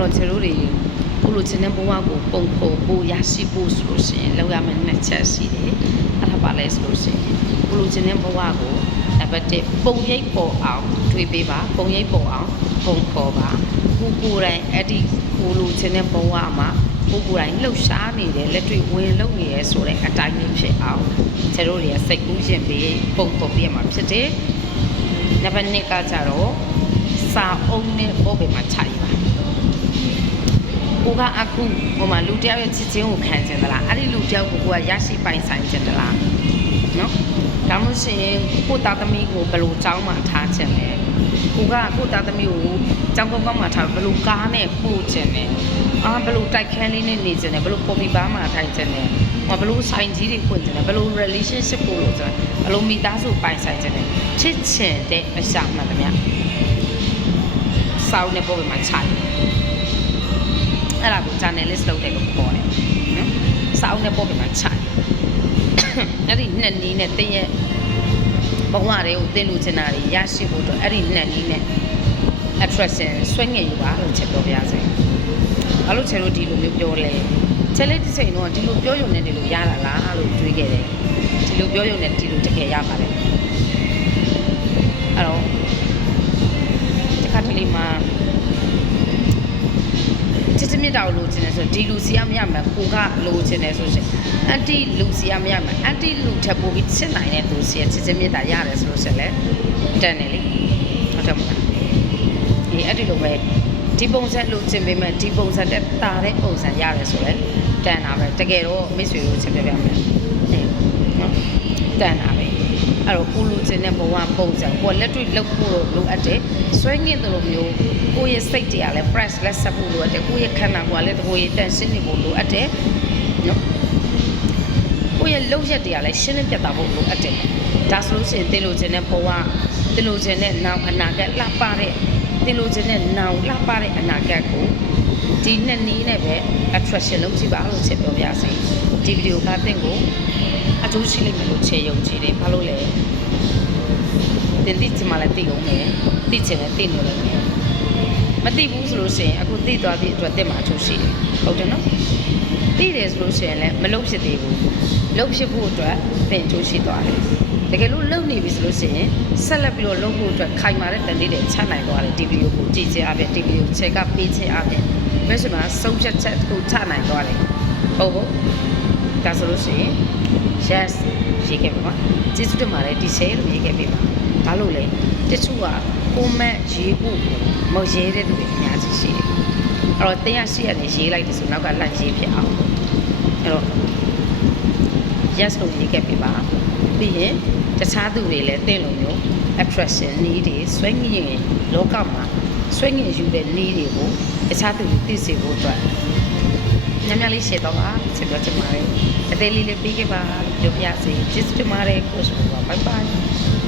တော့ချေတို့တွေကိုလိုချင်တဲ့ဘဝကိုပုံဖော်ဖို့ရရှိဖို့ဆိုလို့ရှိရင်လောက်ရမယ့်နှစ်ချက်ရှိတယ်အဲ့ဒါပါလဲဆိုလို့ရှိရင်ကိုလိုချင်တဲ့ဘဝကိုနံပါတ်1ပုံရိပ်ပေါ်အောင်တွေးပေးပါပုံရိပ်ပေါ်အောင်ပုံဖော်ပါကိုယ်တိုင်အဲ့ဒီကိုလိုချင်တဲ့ဘဝမှာကိုယ်တိုင်လှုပ်ရှားနေတယ်လက်တွေ့ဝင်လုပ်နေရဲဆိုတဲ့အတိုင်းလေးဖြစ်အောင်ချေတို့တွေကစိတ်ကူးရှင်ပြီးပုံဖော်ပြရမှာဖြစ်တယ်နံပါတ်2ကကြတော့စာအုပ်နဲ့ပေါ်ပေမှာခြိုက်ပါကိုကအခုဟိုမှာလူတယောက်ရဲ့ချစ်ချင်းကိုခံချင်သလားအဲ့ဒီလူတယောက်ကိုကိုကရရှိပိုင်ဆိုင်ချင်သလားနော်ဒါမှမဟုတ်ရင်ကိုသားသမီးကိုဘယ်လိုចောင်းမှထားချင်လဲကိုကကိုသားသမီးကိုចောင်းကောင်းမှထားဘယ်လိုကားနဲ့ပို့ချင်လဲဘယ်လိုတိုက်ခန်းလေးနဲ့နေချင်လဲဘယ်လိုကော်ဖီဘားမှထိုင်ချင်လဲဘယ်လိုဆိုင်ကြီးတွေဖွင့်ချင်လဲဘယ်လို relationship ကိုလို့ဆိုဘယ်လိုမိသားစုပိုင်ဆိုင်ချင်လဲချစ်ချင်တဲ့အရာမှန်သမျှစောင်းနဲ့ပေါ်မှာခြိုက်အဲ့ဒါကို channelist လုပ်တယ်လို့ခေါ်တယ်နော်စောင်းနဲ့ပေါ်မှာခြိုက်အဲ့ဒီနှစ်နည်းနဲ့တင်းရဲ့ဘဝတွေကိုတင်းလူချင်တာတွေရရှိဖို့အတွက်အဲ့ဒီနှစ်နည်းနဲ့ attraction ဆွဲငင်ယူပါလို့ချက်ပြောပြရစေဘာလို့ချယ်လို့ဒီလိုမျိုးပြောလဲချယ်လေးတစ်ချိန်တော့ဒီလိုပြောရုံနဲ့ဒီလိုရတာလားလို့တွေးခဲ့တယ်ဒီလိုပြောရုံနဲ့ဒီလိုတကယ်ရပါတယ်အဲ့တော့တခါတလေမှာချစ်ချစ်မြတ်တာကိုလိုချင်တယ်ဆိုဒီလူစီရမရမှာကိုကလိုချင်တယ်ဆိုရှင်အန်တီလူစီရမရမှာအန်တီလူထပ်ပို့ပြီးချစ်နိုင်တဲ့သူစီရချစ်ချစ်မြတ်တာရတယ်ဆိုလို့ရှင်လေတန်တယ်လေဟုတ်တယ်မလားအဲ့ဒီလိုပဲဒီပုံစံလိုချင်ပေမဲ့ဒီပုံစံတက်တာတဲ့ပုံစံရတယ်ဆိုလဲတန်တာပဲတကယ်တော့မိတ်ဆွေတို့ချက်ပြပြမယ်နော်တန်တာပဲအဲ့တော့ကိုလိုချင်တဲ့ဘဝပုံစံကိုလက်တွေ့လုပ်ဖို့လိုအပ်တယ်ဆွဲငင်တယ်လို့မျိုးကိုရဲ့စိတ်တွေကလည်း fresh လက်ဆက်ဖို့လိုအပ်တယ်ကိုရဲ့ခန္ဓာကိုယ်ကလည်းတကိုယ်ရဲ့တန်ရှင်းနေဖို့လိုအပ်တယ်နော်ကိုရဲ့လုပ်ရက်တွေကလည်းရှင်းလင်းပြတ်သားဖို့လိုအပ်တယ်ဒါဆိုလို့ရှိရင်တင်လိုချင်တဲ့ဘဝတင်လိုချင်တဲ့နောက်အနာဂတ်လှပတဲ့တင်လိုချင်တဲ့နောင်လှပတဲ့အနာဂတ်ကိုဒီနှစ်နည်းနဲ့ပဲ attraction လုပ်ကြည့်ပါလို့ချက်ပြောပြရစီဒီဗီဒီယိုကတင့်ကိုအကျိုးရှိလိမ့်မယ်လို့ချေယုံကြည်တယ်ဘာလို့လဲတင်သိချင်မှလည်းသိအောင်မယ်သိချင်လည်းသိနေလို့မယ်မသိဘူးဆိုလို့ရှိရင်အခုသိသွားတဲ့အတွက်တက်မှာအကျိုးရှိတယ်ဟုတ်တယ်နော်သိတယ်ဆိုလို့ရှိရင်လည်းမလုပ်ဖြစ်သေးဘူးလုပ်ဖြစ်ဖို့အတွက်သင်အကျိုးရှိသွားတယ်တကယ်လို့လုပ်နေပြီဆိုလို့ရှိရင်ဆက်လက်ပြီးတော့လုပ်ဖို့အတွက်ခိုင်မာတဲ့တန်လေးတွေချနိုင်သွားတယ်ဒီဗီဒီယိုကိုကြည့်ခြင်းအပြင်ဒီဗီဒီယိုချက်ကပေးခြင်းအပြင်မင်းစမှာဆုံးဖြတ်ချက်ကိုချနိုင်သွားတယ်ဟုတ်ဟုတ်ဒါဆိုလို့ရှိရင် yes ရေးခဲ့ပါကျေးဇူးတင်ပါတယ်ဒီ share လို့ရေးခဲ့ပေးပါဘာလို့လဲတချို့က comment ရေးဖို့မရေးတဲ့သူတွေအများကြီးရှိတယ်အဲ့တော့တရားရှိရတယ်ရေးလိုက်တယ်ဆိုနောက်ကလိုက်ရေးဖြစ်အောင်အဲ့တော့ yes လို့ရေးခဲ့ပေးပါပြီးရင်တခြားသူတွေလည်းတင့်လို့မျိုး attraction need တွေဆွဲငင်လောကမှာဆွဲငင်ယူတဲ့ need တွေကိုတခြားသူတွေသိစေဖို့အတွက်ညံ့လေးရှင်းတော့ပါချက်ပြောချင်ပါတယ်အသေးလေးလေးပြီးခဲ့ပါပြောပြစေကျေးဇူးတင်ပါတယ်ကိုရှင်ပါ bye bye